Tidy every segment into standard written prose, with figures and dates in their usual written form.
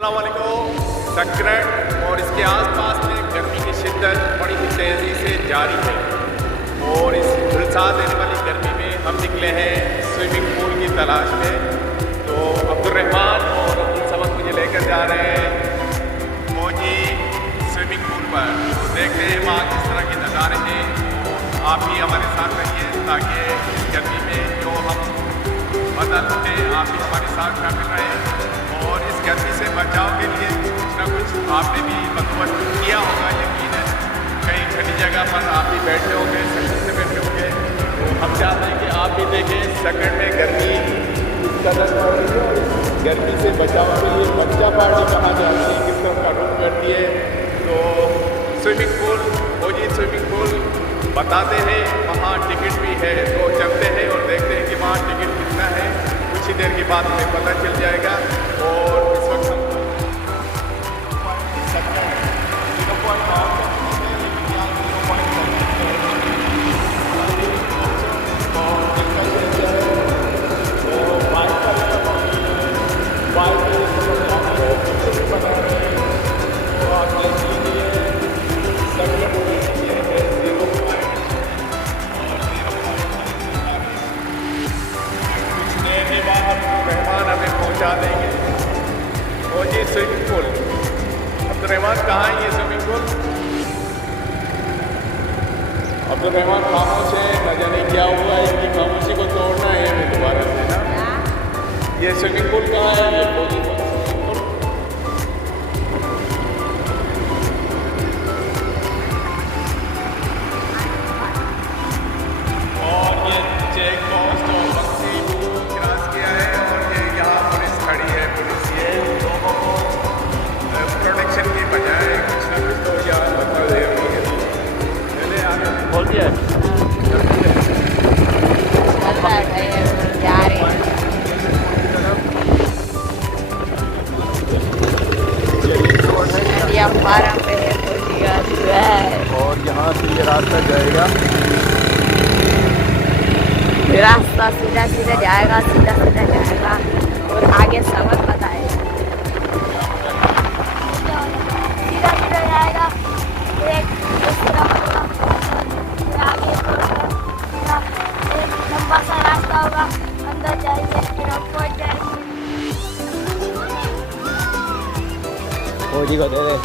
अस्सलामुअलैकुम। सक्रेट और इसके आसपास में गर्मी की शिद्दत बड़ी ही तेज़ी से जारी है और इस झुलसा देने वाली गर्मी में हम निकले हैं स्विमिंग पूल की तलाश में। तो अब्दुर्रहमान और अब्दुल समद मुझे लेकर जा रहे हैं मौजी स्विमिंग पूल पर। तो देखते हैं वहाँ किस तरह के नज़ारे हैं। आप भी हमारे साथ रहिए ताकि इस गर्मी में जो हम मजा लूटें, आप भी हमारे साथ शामिल रहें। और इस गर्मी से बचाव के लिए कुछ ना कुछ आपने भी बंदोबस्त किया होगा यकीनन। कहीं ठंडी जगह पर आप भी बैठे होंगे, सख्त से बैठे होंगे। तो हम चाहते हैं कि आप भी देखें सेकंड में गर्मी इस कदर बढ़ रही है और इस गर्मी से बचाव के लिए बच्चा पार्टी कहाँ जाती है, किस तरह का रुख करती है। तो स्विमिंग पूल, मौजी स्विमिंग पूल बताते हैं, वहाँ टिकट भी है। तो चलते हैं और देखते हैं कि वहाँ टिकट कितना है। कुछ ही देर के बाद हमें पता चल जाएगा। और इस वक्त हम हमें पहुंचा देंगे मौजी स्विमिंग पूल। अब्दुर्रहमान कहाँ है ये स्विमिंग पूल? अब्दुर्रहमान खामोश है, न जाने क्या हुआ है। इनकी खामोशी को तोड़ना है हमें दोबारा से ना। ये स्विमिंग पूल कहाँ है? ये मौजी स्विमिंग पूल। और ये चेक पोस्ट और बक्सी क्रॉस किया है और ये यहाँ पुलिस खड़ी है। पुलिस ये लोगों को प्रोटेक्शन की बजाय कुछ ना कुछ तो यहाँ बता दे रही है। चले आगे बोल दिया और यहाँ से ये रास्ता जाएगा, रास्ता सीधा सीधा जाएगा, सीधा सीधा जाएगा और आगे सबक बताएगा। सीधा सीधा जाएगा, एक आगे एक लंबा सा रास्ता होगा, अंदर जाएंगे फिर हम पहुंच जाएंगे। मौजी को दे दे।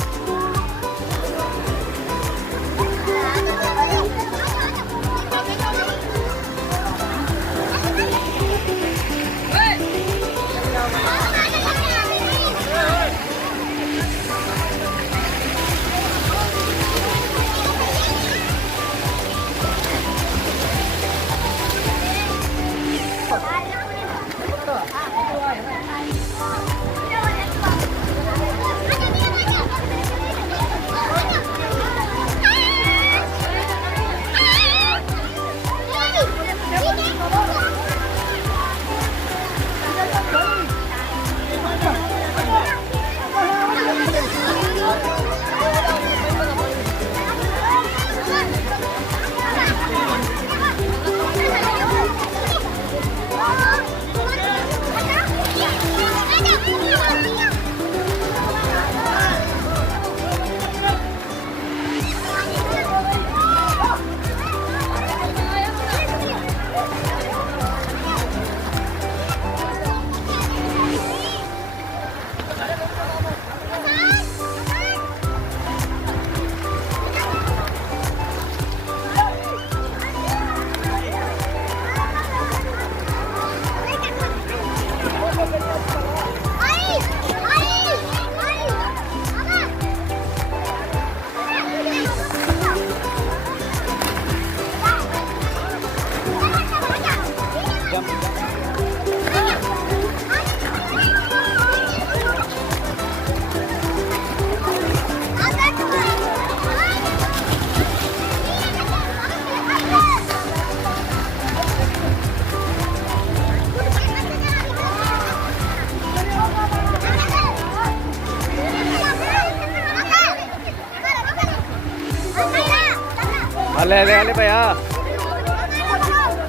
ले ले ले भैया।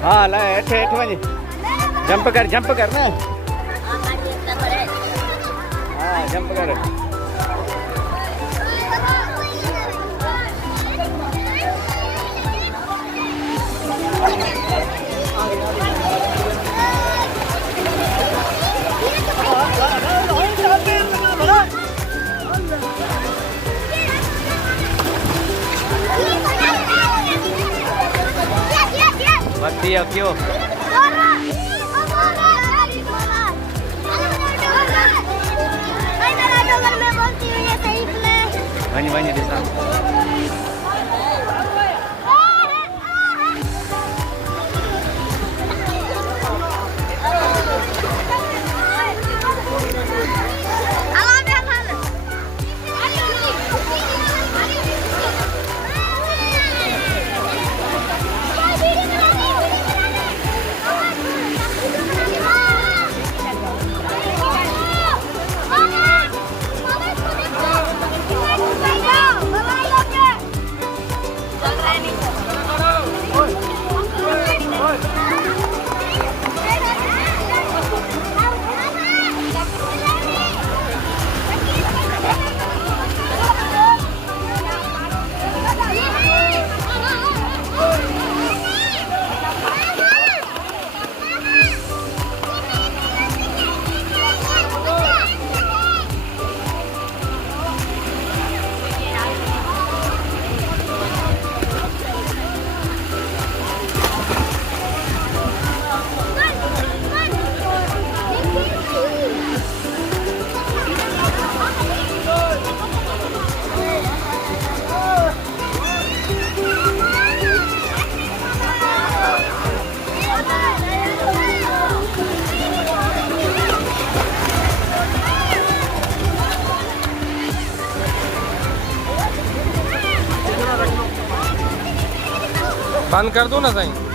हाँ ले हेठ हेठ जंप कर ना। हाँ जंप कर। भक्ति अब क्यों बनी बनी दिशा बंद कर दो ना साईं।